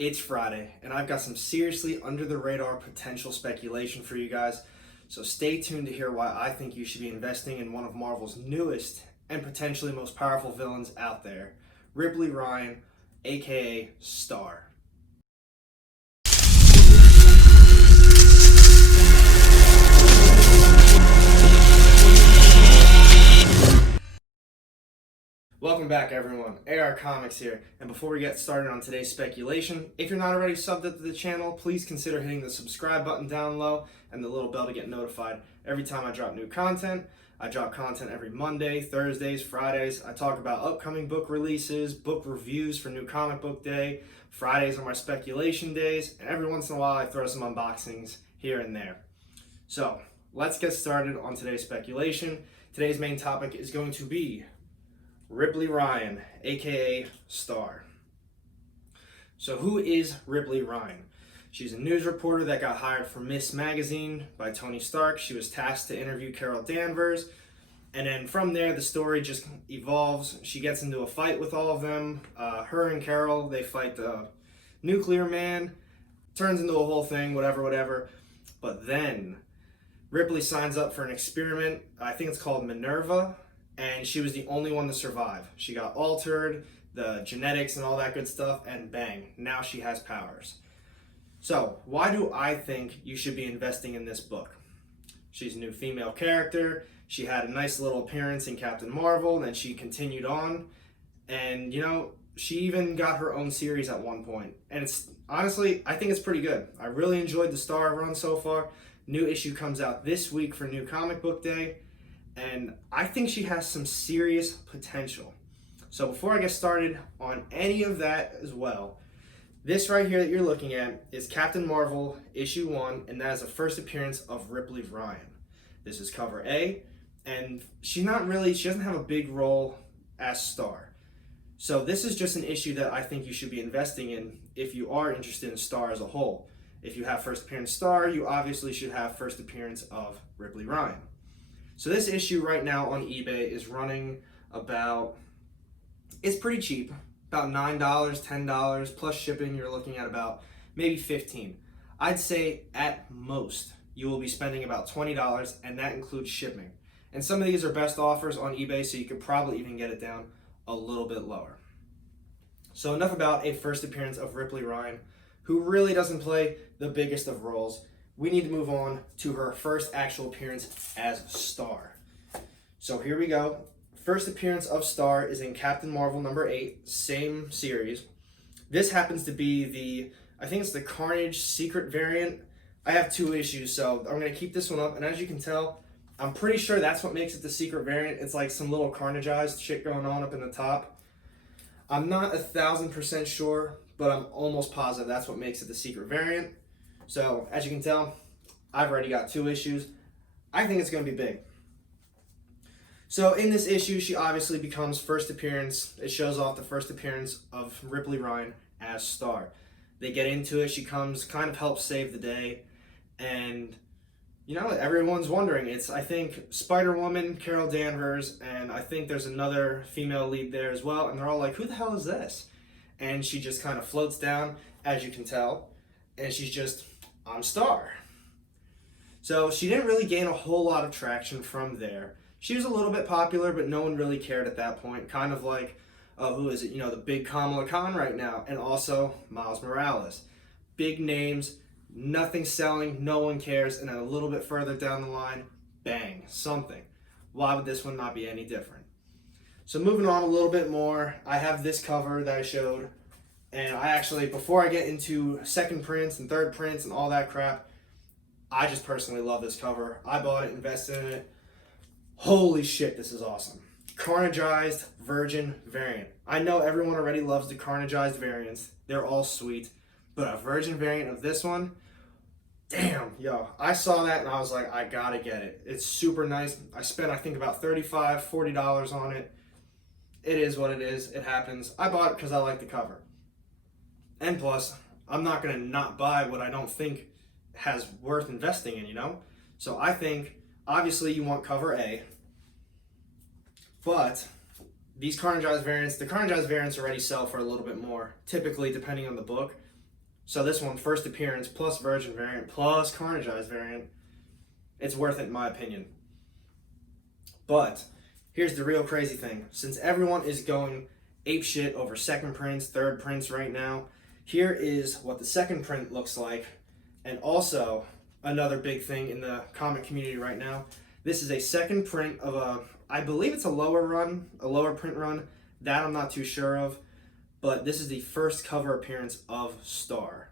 It's Friday, and I've got some seriously under the radar potential speculation for you guys. So stay tuned to hear why I think you should be investing in one of Marvel's newest and potentially most powerful villains out there, Ripley Ryan, aka Star. Welcome back, everyone. AR Comics here, and before we get started on today's speculation, if you're not already subbed to the channel, please consider hitting the subscribe button down low and the little bell to get notified every time I drop new content. I drop content every Monday, Thursdays, Fridays. I talk about upcoming book releases, book reviews for New Comic Book Day. Fridays are my speculation days, and every once in a while I throw some unboxings here and there. So, let's get started on today's speculation. Today's main topic is going to be Ripley Ryan, aka Star. So who is Ripley Ryan? She's a news reporter that got hired for Miss Magazine by Tony Stark. She was tasked to interview Carol Danvers, and then from there the story just evolves. She gets into a fight with all of them. Her and Carol, they fight the nuclear man. Turns into a whole thing, whatever. But then Ripley signs up for an experiment. I think it's called Minerva. And she was the only one to survive. She got altered, the genetics and all that good stuff, and bang, now she has powers. So, why do I think you should be investing in this book? She's a new female character. She had a nice little appearance in Captain Marvel, and then she continued on. And, she even got her own series at one point. And it's, honestly, I think it's pretty good. I really enjoyed the Star run so far. New issue comes out this week for New Comic Book Day. And I think she has some serious potential. So before I get started on any of that as well, this right here that you're looking at is Captain Marvel issue 1, and that is the first appearance of Ripley Ryan. This is cover A, and she doesn't have a big role as Star. So this is just an issue that I think you should be investing in if you are interested in Star as a whole. If you have first appearance Star, you obviously should have first appearance of Ripley Ryan. So this issue right now on eBay is running it's pretty cheap, about $9, $10, plus shipping you're looking at about maybe $15. I'd say at most you will be spending about $20, and that includes shipping. And some of these are best offers on eBay, so you could probably even get it down a little bit lower. So enough about a first appearance of Ripley Ryan, who really doesn't play the biggest of roles. We need to move on to her first actual appearance as Star. So here we go. First appearance of Star is in Captain Marvel number 8, same series. This happens to be I think it's the Carnage secret variant. I have 2 issues, so I'm going to keep this one up. And as you can tell, I'm pretty sure that's what makes it the secret variant. It's like some little Carnageized shit going on up in the top. I'm not 1,000% sure, but I'm almost positive that's what makes it the secret variant. So, as you can tell, I've already got 2 issues. I think it's going to be big. So, in this issue, she obviously becomes first appearance. It shows off the first appearance of Ripley Ryan as Star. They get into it. She comes, kind of helps save the day. And, everyone's wondering. It's, I think, Spider-Woman, Carol Danvers, and I think there's another female lead there as well. And they're all like, who the hell is this? And she just kind of floats down, as you can tell. And she's just, I'm Star. So she didn't really gain a whole lot of traction from there. She was a little bit popular, but no one really cared at that point. Kind of like, who is it? The big Kamala Khan right now. And also Miles Morales. Big names, nothing selling, no one cares. And then a little bit further down the line, bang, something. Why would this one not be any different? So moving on a little bit more, I have this cover that I showed. And I actually, before I get into second prints and third prints and all that crap, I just personally love this cover. I bought it, invested in it. Holy shit, this is awesome. Carnageized Virgin variant. I know everyone already loves the Carnageized variants. They're all sweet. But a Virgin variant of this one, damn, I saw that and I was like, I gotta get it. It's super nice. I spent, I think, about $35, $40 on it. It is what it is. It happens. I bought it because I like the cover. And plus, I'm not going to not buy what I don't think has worth investing in, So I think, obviously, you want cover A. But these Carnageized variants, the Carnageized variants already sell for a little bit more, typically, depending on the book. So this one, first appearance plus Virgin variant plus Carnageized variant, it's worth it in my opinion. But here's the real crazy thing. Since everyone is going apeshit over second prints, third prints right now, here is what the second print looks like. And also, another big thing in the comic community right now, this is a second print of I believe it's a lower print run. That I'm not too sure of. But this is the first cover appearance of Star.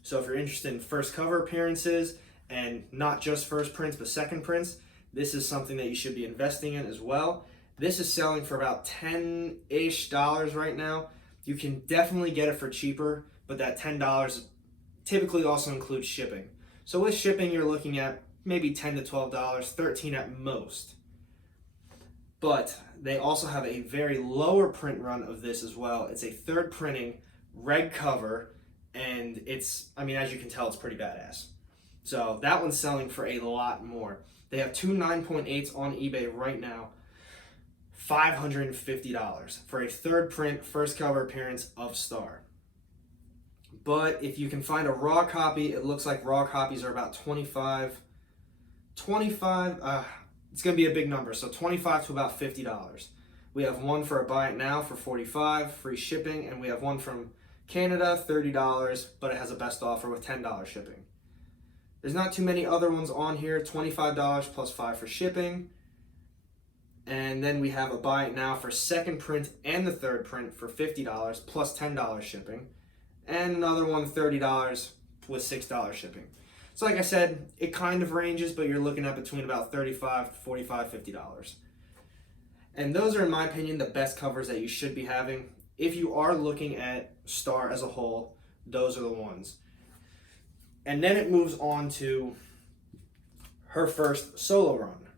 So if you're interested in first cover appearances, and not just first prints, but second prints, this is something that you should be investing in as well. This is selling for about $10-ish right now. You can definitely get it for cheaper, but that $10 typically also includes shipping. So with shipping, you're looking at maybe $10 to $12, $13 at most. But they also have a very lower print run of this as well. It's a third printing, red cover, and it's, I mean, as you can tell, it's pretty badass. So that one's selling for a lot more. They have two 9.8s on eBay right now, $550 for a third print, first cover appearance of Star. But if you can find a raw copy, it looks like raw copies are about 25, it's going to be a big number, so $25 to about $50. We have one for a buy it now for $45, free shipping, and we have one from Canada, $30, but it has a best offer with $10 shipping. There's not too many other ones on here, $25 plus $5 for shipping. And then we have a buy it now for second print and the third print for $50 plus $10 shipping. And another one, $30 with $6 shipping. So like I said, it kind of ranges, but you're looking at between about $35, $45, $50. And those are, in my opinion, the best covers that you should be having. If you are looking at Star as a whole, those are the ones. And then it moves on to her first solo run.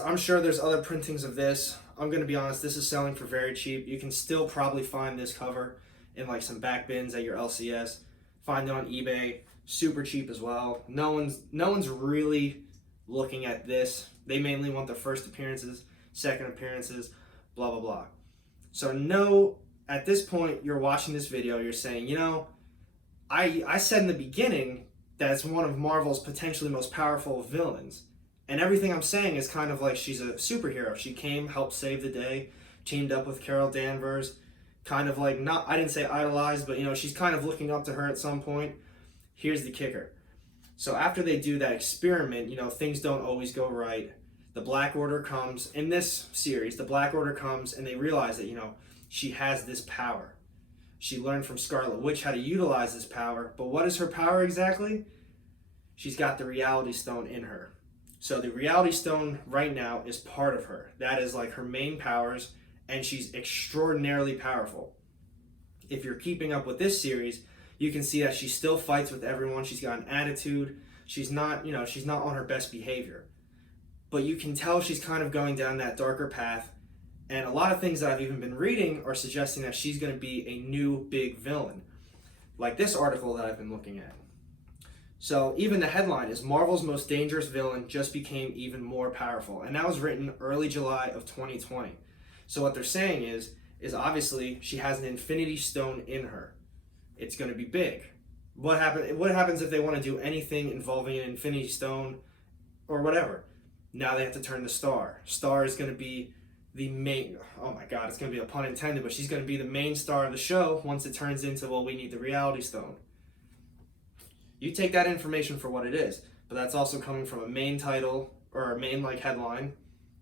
I'm sure there's other printings of this. I'm going to be honest, this is selling for very cheap. You can still probably find this cover in like some back bins at your LCS. Find it on eBay, super cheap as well. No one's really looking at this. They mainly want the first appearances, second appearances, blah, blah, blah. So no, at this point, you're watching this video, you're saying, you know, I said in the beginning that it's one of Marvel's potentially most powerful villains. And everything I'm saying is kind of like she's a superhero. She came, helped save the day, teamed up with Carol Danvers, kind of like, not, I didn't say idolized, but you know, she's kind of looking up to her at some point. Here's the kicker. So after they do that experiment, you know, things don't always go right. The Black Order comes, in this series, the Black Order comes and they realize that, you know, she has this power. She learned from Scarlet Witch how to utilize this power, but what is her power exactly? She's got the Reality Stone in her. So the Reality Stone right now is part of her. That is like her main powers, and she's extraordinarily powerful. If you're keeping up with this series, you can see that she still fights with everyone. She's got an attitude. She's not, you know, she's not on her best behavior. But you can tell she's kind of going down that darker path. And a lot of things that I've even been reading are suggesting that she's going to be a new big villain. Like this article that I've been looking at. So even the headline is Marvel's most dangerous villain just became even more powerful. And that was written early July of 2020. So what they're saying is obviously she has an Infinity Stone in her. It's going to be big. What happens if they want to do anything involving an Infinity Stone or whatever? Now they have to turn to Star. Star is going to be the main, oh my god, it's going to be a pun intended, but she's going to be the main star of the show once it turns into, well, we need the Reality Stone. You take that information for what it is, but that's also coming from a main title or a main like headline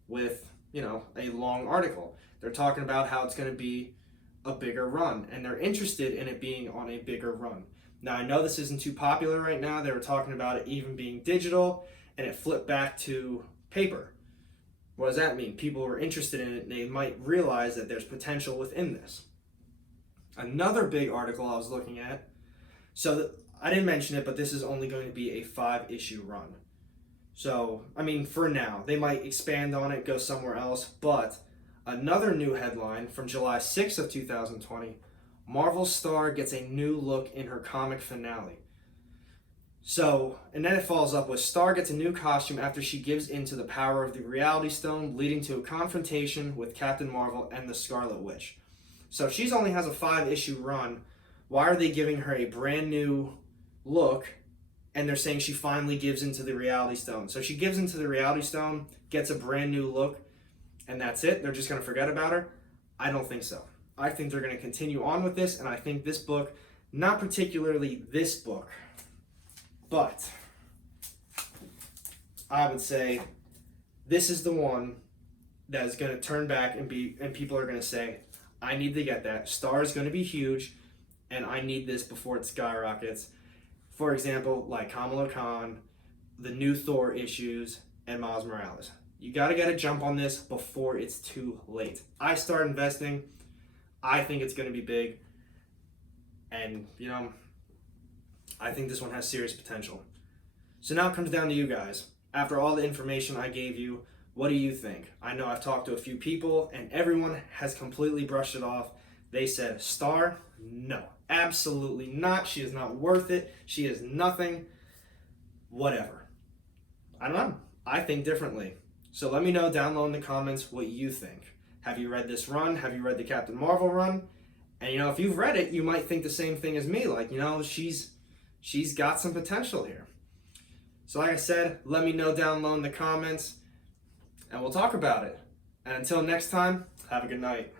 with, you know, a long article. They're talking about how it's going to be a bigger run, and they're interested in it being on a bigger run. Now, I know this isn't too popular right now. They were talking about it even being digital, and it flipped back to paper. What does that mean? People were interested in it, and they might realize that there's potential within this. Another big article I was looking at, I didn't mention it, but this is only going to be a 5-issue run. So, I mean, for now, they might expand on it, go somewhere else, but another new headline from July 6th of 2020, Marvel's Star gets a new look in her comic finale. So, and then it follows up with Star gets a new costume after she gives in to the power of the Reality Stone, leading to a confrontation with Captain Marvel and the Scarlet Witch. So she only has a 5-issue run, Why are they giving her a brand new look and they're saying she finally gives into the Reality Stone? So she gives into the Reality Stone, gets a brand new look, and that's it? They're just going to forget about her? I don't think so. I think they're going to continue on with this, and I think this book, not particularly this book, but I would say this is the one that is going to turn back and people are going to say, I need to get that. Star is going to be huge, and I need this before it skyrockets. For example, like Kamala Khan, the new Thor issues, and Miles Morales. You got to get a jump on this before it's too late. I start investing. I think it's going to be big. And, I think this one has serious potential. So now it comes down to you guys. After all the information I gave you, what do you think? I know I've talked to a few people and everyone has completely brushed it off. They said, Star? No, absolutely not. She is not worth it. She is nothing. Whatever. I don't know. I think differently. So let me know down below in the comments what you think. Have you read this run? Have you read the Captain Marvel run? And if you've read it, you might think the same thing as me. Like, she's got some potential here. So like I said, let me know down below in the comments and we'll talk about it. And until next time, have a good night.